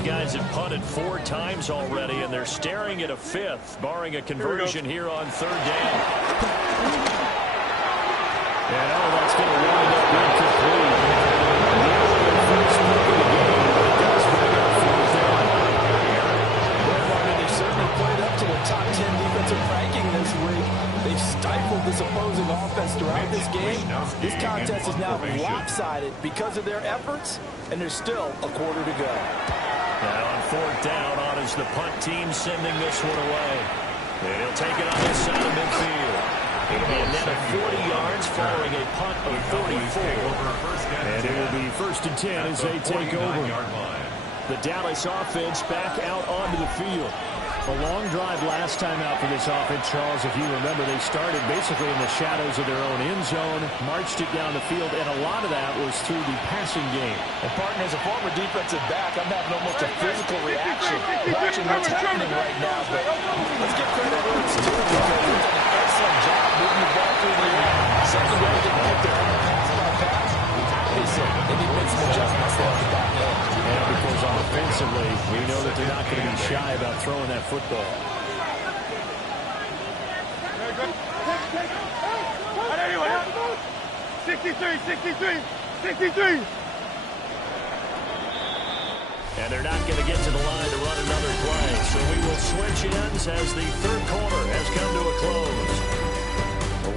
These guys have punted 4 times already, and they're staring at a 5th, barring a conversion here on 3rd down. And that's going to wind up incomplete. Nearly the first pick of the game, but it does bring up 4th down. They've certainly played up to the top 10 defensive ranking this week. They've stifled this opposing offense throughout this game. This contest is now lopsided because of their efforts, and there's still a quarter to go. And on 4th down, on is the punt team sending this one away. And he'll take it on this side of midfield. It'll be a net of 40 yards following a punt of 44. And it will be 1st and 10 as they take over. The Dallas offense back out onto the field. A long drive last time out for this offense, Charles. If you remember, they started basically in the shadows of their own end zone, marched it down the field, and a lot of that was through the passing game. And, partner, as a former defensive back, I'm having almost a physical reaction watching what's happening right now. But let's give credit where it's due, because they've done an excellent job moving the ball through the air. Secondary didn't get their hands on the pass. Obviously, they need to make some adjustments there at the back end. Yeah, because offensively, we know that they're not going to be shy about throwing that football. Anyway, 63. And they're not going to get to the line to run another play, so we will switch ends as the 3rd quarter has come to a close.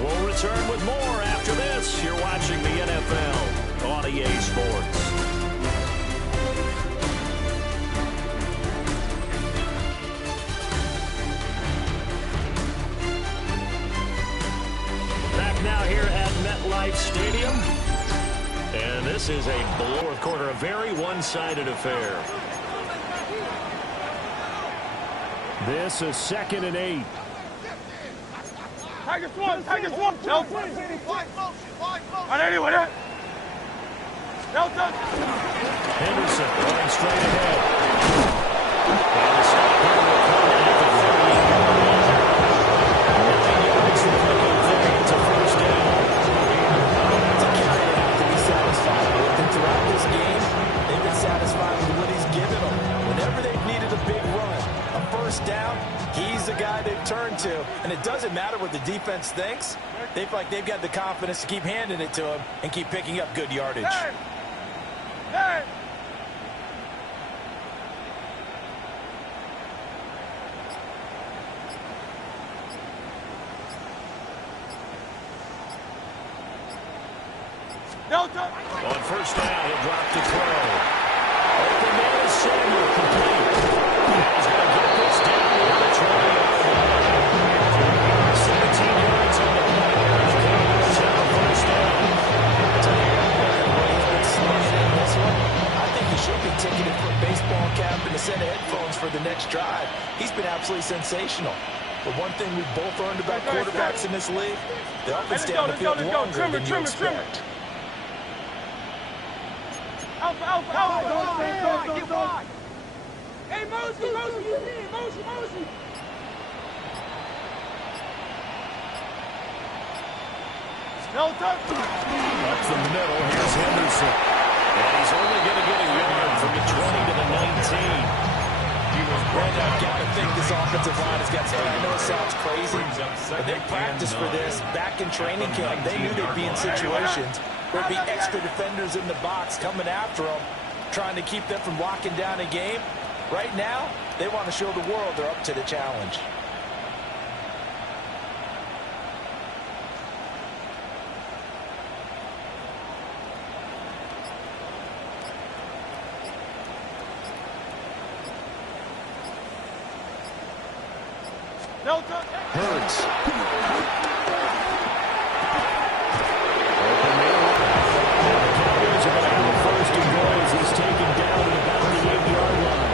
We'll return with more after this. You're watching the NFL on EA Sports. Now here at MetLife Stadium. And this is a 4th quarter, a very one-sided affair. This is 2nd and 8. Tigers one. Anyway, Delta. Henderson running straight ahead. And the stop here will come at the 38-yard line. 9 yards from the there. It's a 1st down. That's a carry they have to be satisfied with. And throughout this game, they've been satisfied with what he's given them. Whenever they've needed a big run, a 1st down, he's the guy they've turned to. And it doesn't matter what the defense thinks. They feel like they've got the confidence to keep handing it to him and keep picking up good yardage. Hey! Delta. On 1st down, he'll drop the throw. Open man is Samuel, complete. And he's going to get this down to the 20-yard line. 17 yards on the play. Cowboys have a 1st down. I'll tell you what, he's been slugging in this one. I think he should be ticketed for a baseball cap and a set of headphones for the next drive. He's been absolutely sensational. But one thing we've both learned about quarterbacks in this league, they often stay on the field longer than you expect. Alpha. Get wide. Hey, Mosey, you need Mosey. Delta. Up the middle, here's Henderson. And he's only going to get a yard from the 20 to the 19. Brandon, I've got to think this offensive line has got something. I know it sounds crazy, but they practiced for this back in training camp. They knew they'd be in situations where there'd be extra defenders in the box coming after them, trying to keep them from locking down a game. Right now, they want to show the world they're up to the challenge. Hurts. He's taken down at about the 8-yard line.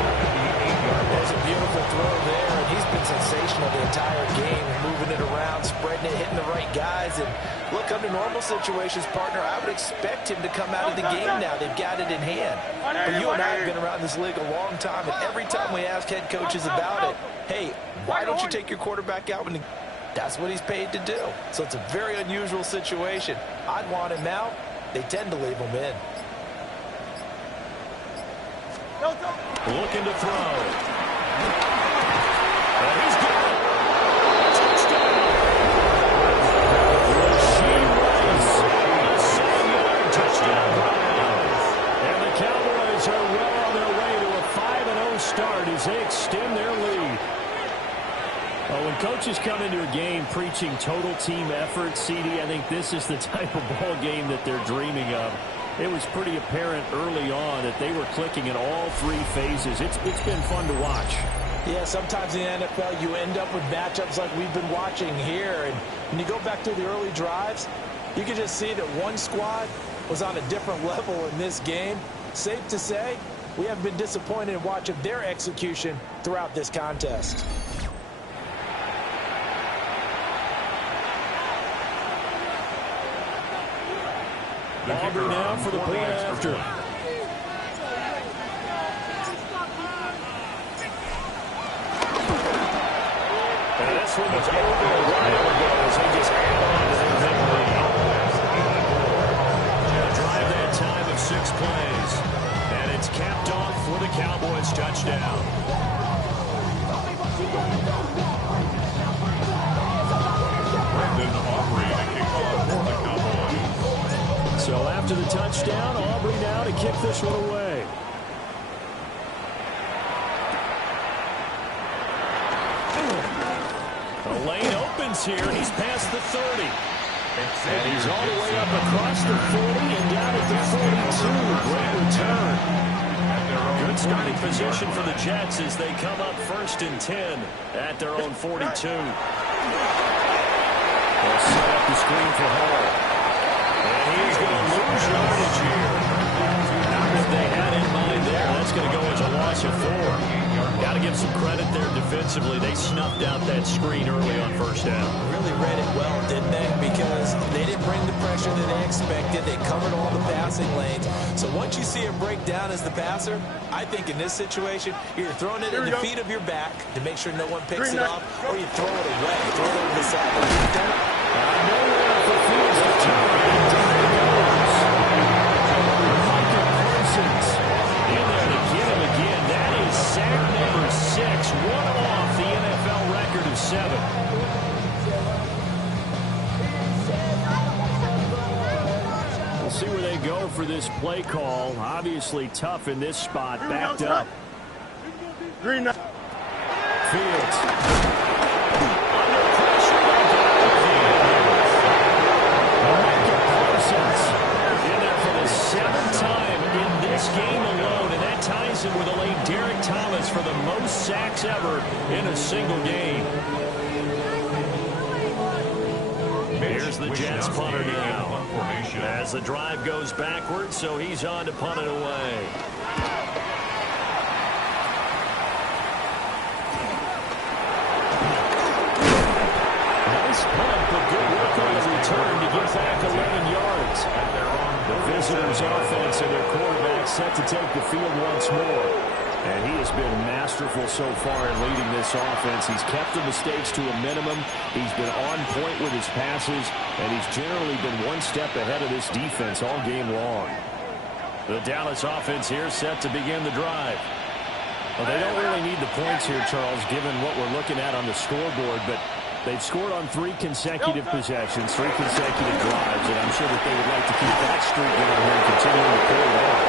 There's a beautiful throw there, and he's been sensational the entire game, moving it around, spreading it, hitting the right guys. And look, under normal situations, partner, I would expect him to come out of the game now. They've got it in hand. But you and I have been around this league a long time, and every time we ask head coaches about it, hey, why don't you take your quarterback out? And that's what he's paid to do. So it's a very unusual situation. I'd want him out. They tend to leave him in. Looking to throw. And he's got it. Touchdown. Rasheed Rice. A 7-yard touchdown run. And the Cowboys are well on their way to a 5-0 start as they extend their lead. Well, when coaches come into a game preaching total team effort, CD, I think this is the type of ball game that they're dreaming of. It was pretty apparent early on that they were clicking in all three phases. It's been fun to watch. Yeah, sometimes in the NFL you end up with matchups like we've been watching here. And when you go back to the early drives, you can just see that one squad was on a different level in this game. Safe to say, we haven't been disappointed in watching their execution throughout this contest. Aubrey now for the point after. And this one was over a while ago as they just add on to their big lead. A drive that time of 6 plays. And it's capped off for the Cowboys touchdown. Brendan Aubrey to kick off for the Cowboys. So after the touchdown, Aubrey now to kick this one away. The lane opens here, and he's past the 30. And he's all the way up across the 40 and down at the 42. Great return. Good starting position for the Jets as they come up 1st and 10 at their own 42. They'll set up the screen for Hall. And he's going to lose yardage here. Not what they had in mind there. That's going to go as a loss of 4. Got to give some credit there defensively. They snuffed out that screen early on 1st down. Really read it well, didn't they? Because they didn't bring the pressure that they expected. They covered all the passing lanes. So once you see it break down as the passer, I think in this situation, you're throwing it at the feet of your back to make sure no one picks it off, or you throw it away. Throw it over the side. Nowhere for Fields to turn. And down he goes. Micah Parsons in there to get him again. That is sack number 6. One off the NFL record of 7. We'll see where they go for this play call. Obviously tough in this spot. Backed up. Green. Fields. Under pressure. Micah Parsons in there for the 7th time in this game alone. And that ties him with a late Derek Thomas for the most sacks ever in a single game. Here's the Jets punter now. As the drive goes backwards, so he's on to punt it away. Nice punt, but good work on the return to get back 11 yards. The visitors' offense and their quarterback set to take the field once more. And he has been masterful so far in leading this offense. He's kept the mistakes to a minimum. He's been on point with his passes, and he's generally been one step ahead of this defense all game long. The Dallas offense here set to begin the drive. Well, they don't really need the points here, Charles, given what we're looking at on the scoreboard, but they've scored on 3 consecutive possessions, 3 consecutive drives, and I'm sure that they would like to keep that streak going here and continuing to pull it on.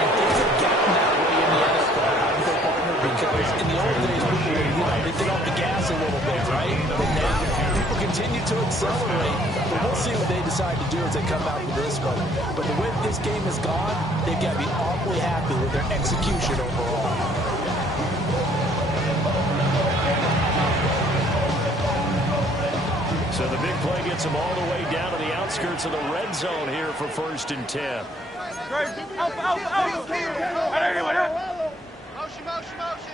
And things have gotten that way in the NFL, because in the old days, people would, they get off the gas a little bit, right? But now, people continue to accelerate. But we'll see what they decide to do as they come out with this one. But the way this game has gone, they've got to be awfully happy with their execution overall. So the big play gets them all the way down to the outskirts of the red zone here for 1st and 10. Motion, motion, motion.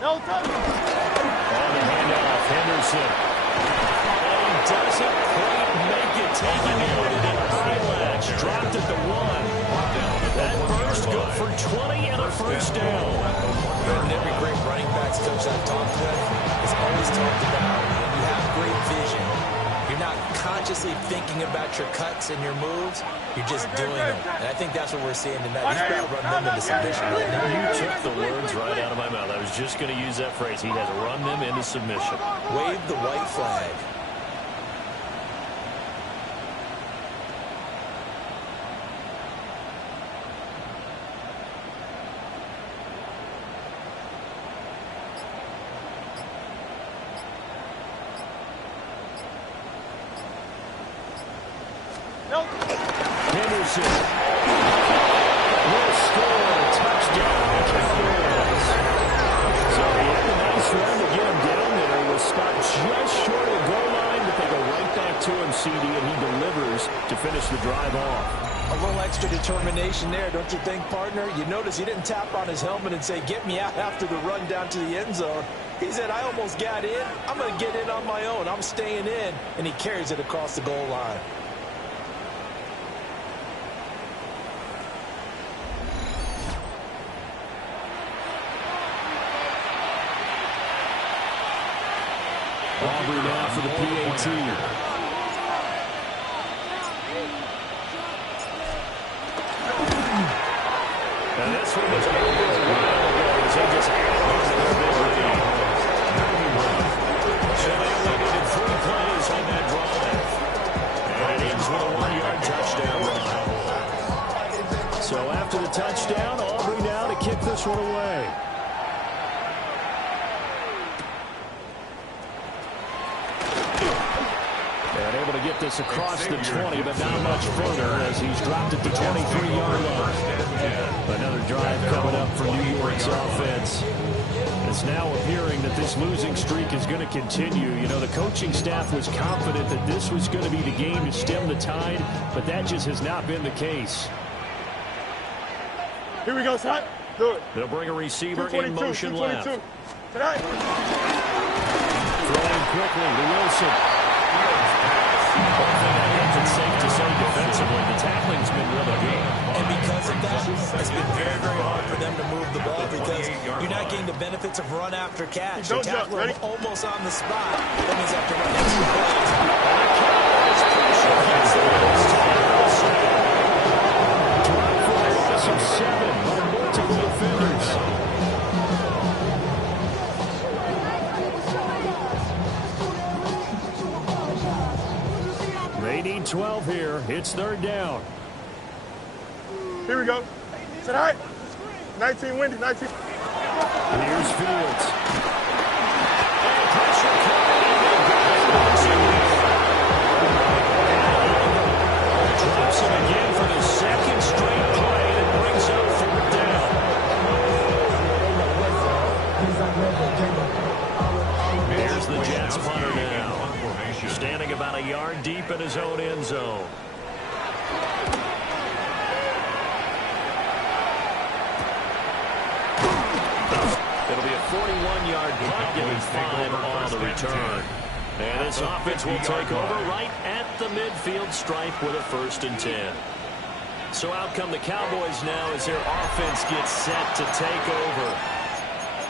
No touch. On the handoff, Henderson. And he doesn't quite make it, taking it with an for 20 and a first down. And every great running backs coach I've talked with has always talked about when you have great vision, you're not consciously thinking about your cuts and your moves, you're just doing them. And I think that's what we're seeing tonight. He's got to run them into submission. You took the words right out of my mouth. I was just going to use that phrase. He has run them into submission. Wave the white flag. Henderson will score a touchdown, Cowboys. So he had a nice run to get him down there. Was stopped just short of the goal line, but they go right back to him, CD, and he delivers to finish the drive off. A little extra determination there, don't you think, partner? You notice he didn't tap on his helmet and say, get me out after the run down to the end zone. He said, I almost got in. I'm going to get in on my own. I'm staying in. And he carries it across the goal line. Aubrey now for the PAT. And this one was over a while ago as they just added on to their big lead. So they only needed 3 plays on that drive. And it ends with a 1-yard touchdown run. So after the touchdown, Aubrey now to kick this one away. And able to get this across the 20, but not much further as he's dropped it to 23-yard line. Another drive coming up for New York's offense. It's now appearing that this losing streak is going to continue. You know, the coaching staff was confident that this was going to be the game to stem the tide, but that just has not been the case. Here we go, son. Do it. They'll bring a receiver in motion left. Tonight. Throwing quickly to Wilson. One thing I think it's safe to say defensively, the tackling's been really good. And because of that, it's been very, very hard for them to move the ball because you're not getting the benefits of run after catch. Don't you tackle jump, them almost on the spot. That means after run extra plays. It's pressure against the last tackle. Drop for a loss of 7 by multiple defenders. They need 12 here. It's 3rd down. Here we go. Tonight. 19 windy, 19. Here's Fields. And pressure coming in. Drops him again for the 2nd straight play that brings up 4th down. Here's the Jets punter now. Standing about a yard deep in his own end zone. It'll be a 41-yard punt, giving 5 on the return. And this offense will take over right at the midfield stripe with a 1st and 10. So out come the Cowboys now as their offense gets set to take over.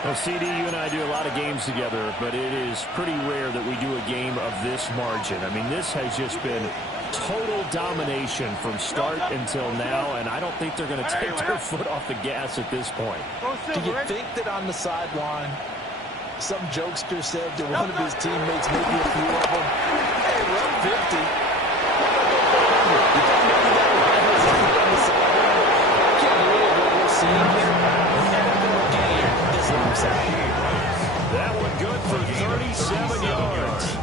Well, CD, you and I do a lot of games together, but it is pretty rare that we do a game of this margin. I mean, this has just been total domination from start until now, and I don't think they're going to take their foot off the gas at this point. Do you think that on the sideline, some jokester said to one of his teammates, maybe a few of them, hey, run 50. You think maybe that line was on the sideline? I can't believe what we're seeing here. An NFL game, this looks out. That one good for 37 yards.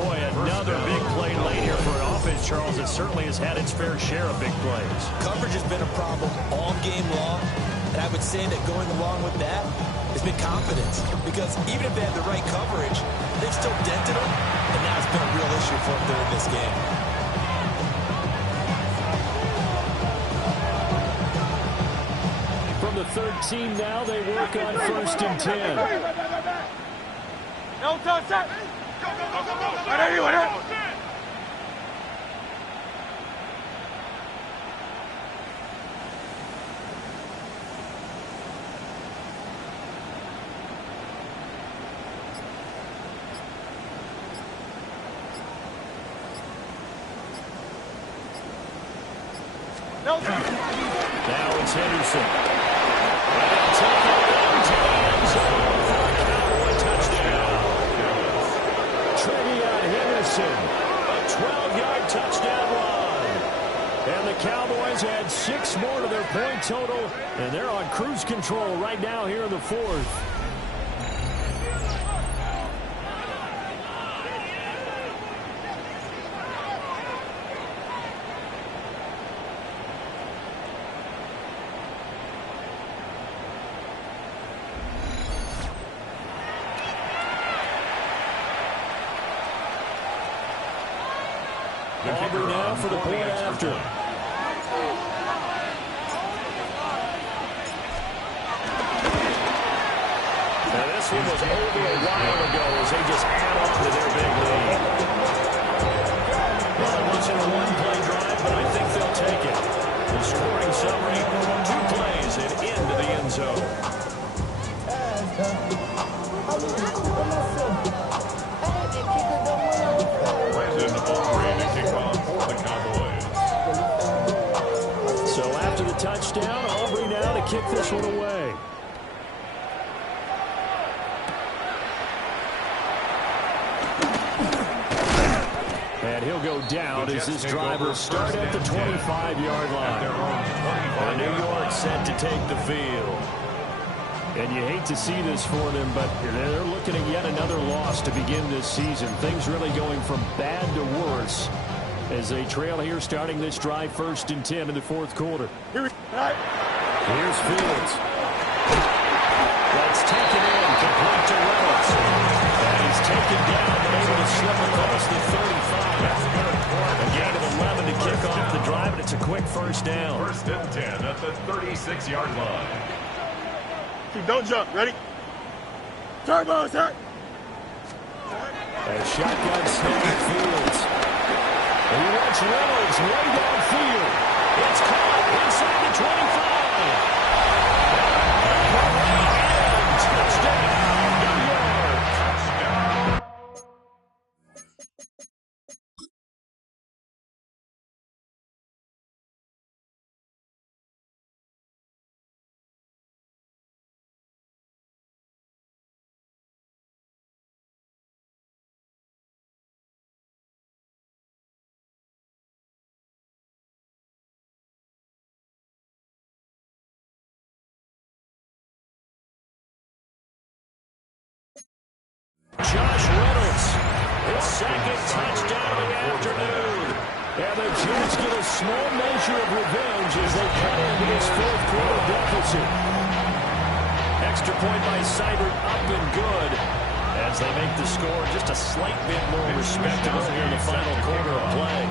Boy, another big play late here for an offense, Charles, that certainly has had its fair share of big plays. Coverage has been a problem all game long, and I would say that going along with that has been confidence, because even if they had the right coverage, they've still dented them, and now it's been a real issue for them during this game. From the 13 now, they work on 1st and 10. No touch that. No. Now it's Henderson. And he'll take it into the end zone for a Cowboy touchdown. Trevion Henderson, a 12-yard touchdown run. And the Cowboys add 6 more to their point total, and they're on cruise control right now here in the fourth. Auburn now for the point after. Now this one was over a while ago as they just add on to their big lead. Well, it wasn't a one-play drive, but I think they'll take it. The scoring summary, 2 plays and into the end zone. So after the touchdown, Aubrey now to kick this one away. And he'll go down as this drive will start at the 25-yard line. And New York set to take the field. And you hate to see this for them, but they're looking at yet another loss to begin this season. Things really going from bad to worse as they trail here, starting this drive 1st and 10 in the fourth quarter. Here's Fields. That's taken in, complete to Reynolds. And he's taken down, but able to slip across the 35. A gain of 11 to kick off the drive, and it's a quick first down. 1st and 10 at the 36-yard line. Don't jump. Ready? Turbo, sir. A shotgun snap at Fields. And he wants Reynolds way downfield. It's caught inside the 25. Touchdown, New York. Josh Reynolds, his 2nd touchdown of the afternoon. And the Jets get a small measure of revenge as they cut into this fourth quarter deficit. Extra point by Seibert up and good as they make the score just a slight bit more respectable here in the final quarter of play.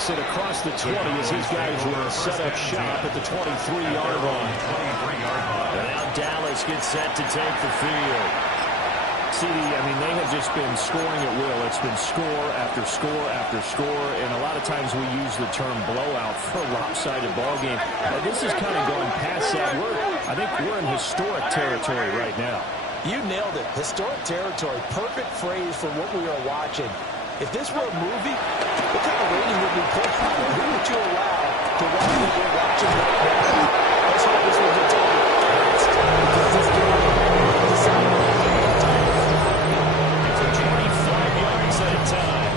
It across the 20 as his guys will set up shop at the 23-yard line. And now Dallas gets set to take the field. CD, I mean, they have just been scoring at will. It's been score after score after score, and a lot of times we use the term blowout for a lopsided ball game. But this is kind of going past that. I think we're in historic territory right now. You nailed it. Historic territory. Perfect phrase for what we are watching. If this were a movie, what kind of rating would we put on it? Who would you allow to watch what we're watching right now? Let's hope this one gets over fast because this game decided. It's a 25 yards at a time.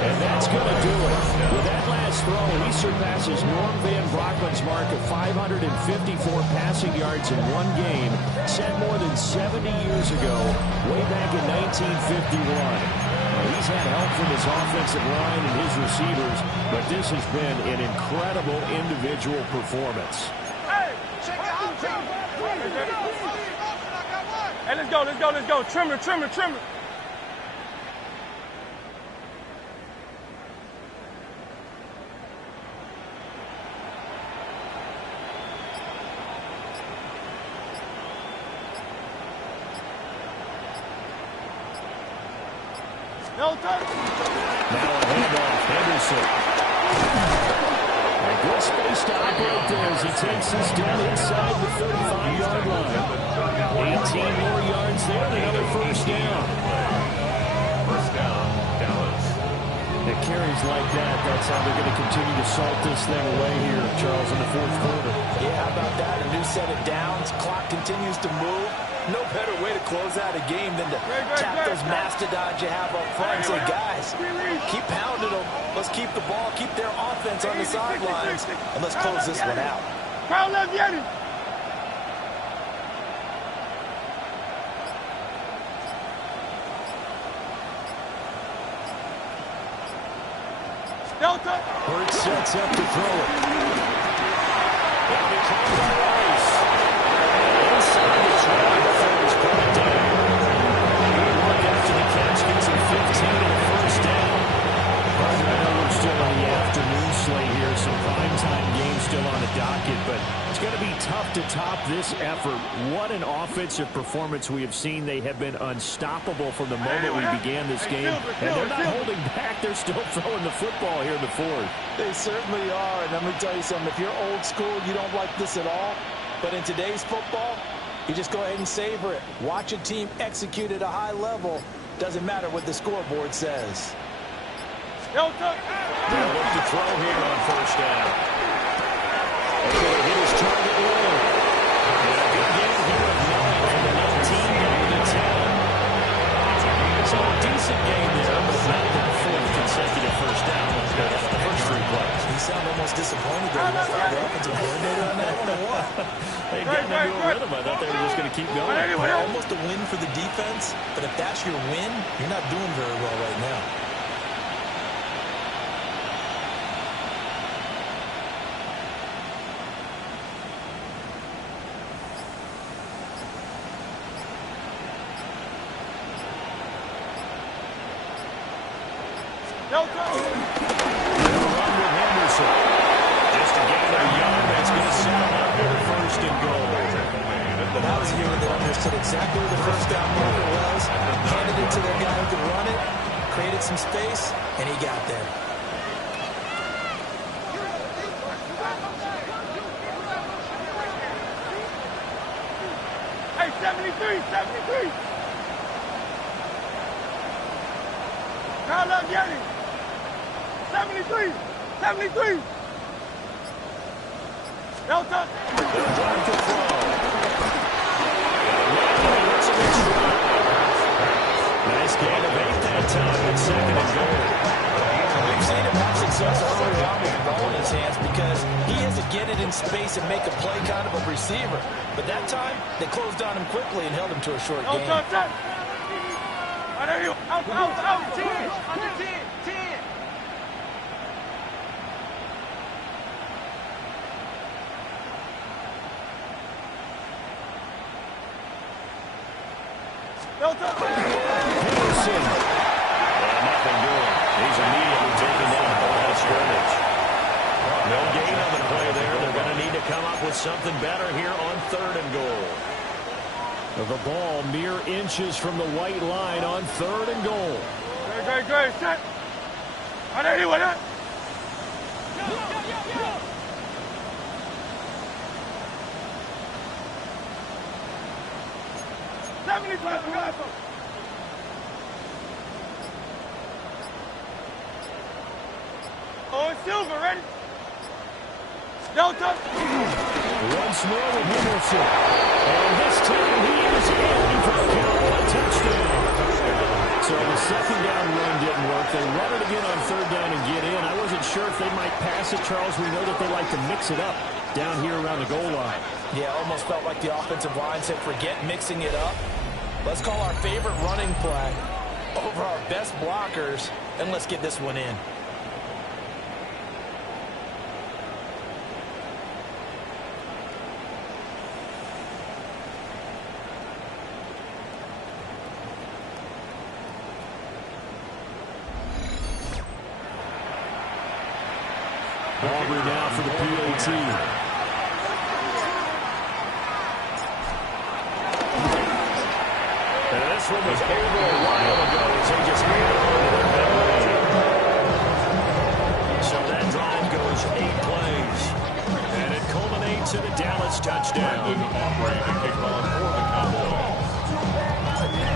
And that's going to do it. With that last throw, he surpasses Norm Van Brockman's mark of 554 passing yards in one game, set more than 70 years ago, way back in 1951. He's had help from his offensive line and his receivers, but this has been an incredible individual performance. Hey, let's go, let's go, let's go. Trimmer, trimmer, trimmer. No touch. Now a handoff, Henderson. A good space to operate there as he takes this down inside the 35-yard line. 18 more yards there, and another first down. drives like that, that's how they're going to continue to salt this thing away here, Charles, in the fourth quarter. Yeah, how about that? A new set of downs. Clock continues to move. No better way to close out a game than to tap those mastodons you have up front and say, guys, keep pounding them. Let's keep the ball, keep their offense on the sidelines, and let's close this one out. Crowd left Yeti. Delta. Hurts sets up to throw it. That'll be caught by Rice. Inside the 20 before he's brought down. Good work after the catch gets him 15 and a first down. I know we're still on the afternoon slate here. Some primetime games still on the docket, but it's going to be tough to top this effort. What an offensive performance we have seen. They have been unstoppable from the moment we began this game, and they're not holding back. They're still throwing the football here in the fourth. They certainly are, and let me tell you something. If you're old school, you don't like this at all, but in today's football, you just go ahead and savor it. Watch a team execute at a high level. Doesn't matter what the scoreboard says. They'll look to throw here on first down. Hit his target low. And a good game here of 9 from the 19 down to 10. So a decent game there, but not their fourth consecutive first down. The first 3 plays. You sound almost disappointed that you found the offensive coordinator on that one or what? They got into a rhythm. I thought they were just going to keep going. Almost a win for the defense, but if that's your win, you're not doing very well right now. They'll run with Henderson. Just a gain of a yard that's going to set him up here first and goal. That was a year that understood exactly where the first down marker was, handed it to their guy who could run it, created some space, and he got there. Hey, 73, 73. Crowd left Yeti. 73, 73. Delta. They'll drive to throw. Nice gain of 8 that time at second and goal. We've seen him have success early on with the ball in his hands because he has to get it in space and make a play kind of a receiver. But that time, they closed on him quickly and held him to a short game. Out, out, 10, under 10, 10. Henderson. Nothing doing. He's immediately taken down the line of scrimmage. No gain on the play there. They're going to need to come up with something better here on 3rd and goal. The ball mere inches from the white line on 3rd and goal. Great. Set. Out of here with it. 75. Oh, it's Silver, ready? Delta. Once more with Henderson. And this time he is in for a count, touchdown. So the second down run didn't work. They run it again on 3rd down and get in. I wasn't sure if they might pass it, Charles. We know that they like to mix it up down here around the goal line. Yeah, almost felt like the offensive line said, forget mixing it up. Let's call our favorite running play over our best blockers, and let's get this one in. Aubrey now for the PAT. This one was over a while ago as they just handed it on to their memory. So that drive goes 8 plays. And it culminates in a Dallas touchdown.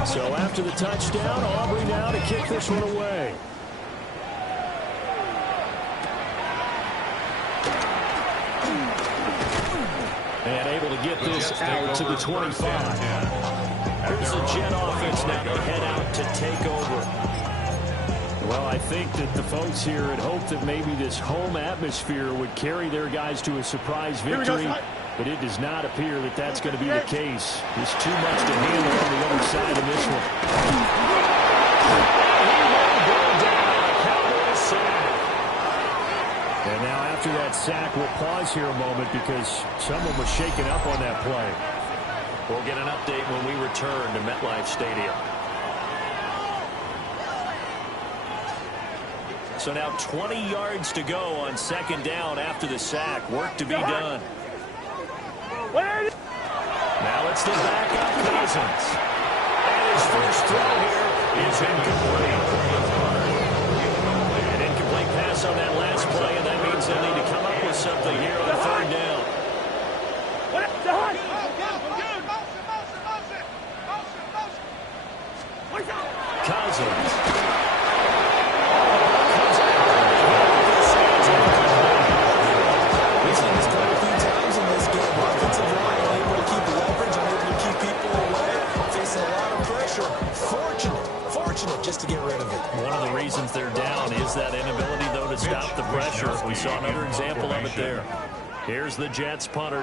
So after the touchdown, Aubrey now to kick this one away. this out to the 25. Here's the Jet offense now. They head out to take over. Well, I think that the folks here had hoped that maybe this home atmosphere would carry their guys to a surprise victory, but it does not appear that that's going to be the case. There's too much to handle on the other side of this one. And now after that sack, we'll pause here a moment because someone was shaken up on that play. We'll get an update when we return to MetLife Stadium. So now 20 yards to go on second down after the sack. Work to be done. Now it's the backup Cousins. And his first throw here is incomplete. An incomplete pass on that last play, and that means they'll need to come up with something here on third down. Cousins. Just to get rid of it. One of the reasons they're down is that inability, though, to stop the pressure. We saw another example of it there. Here's the Jets punter.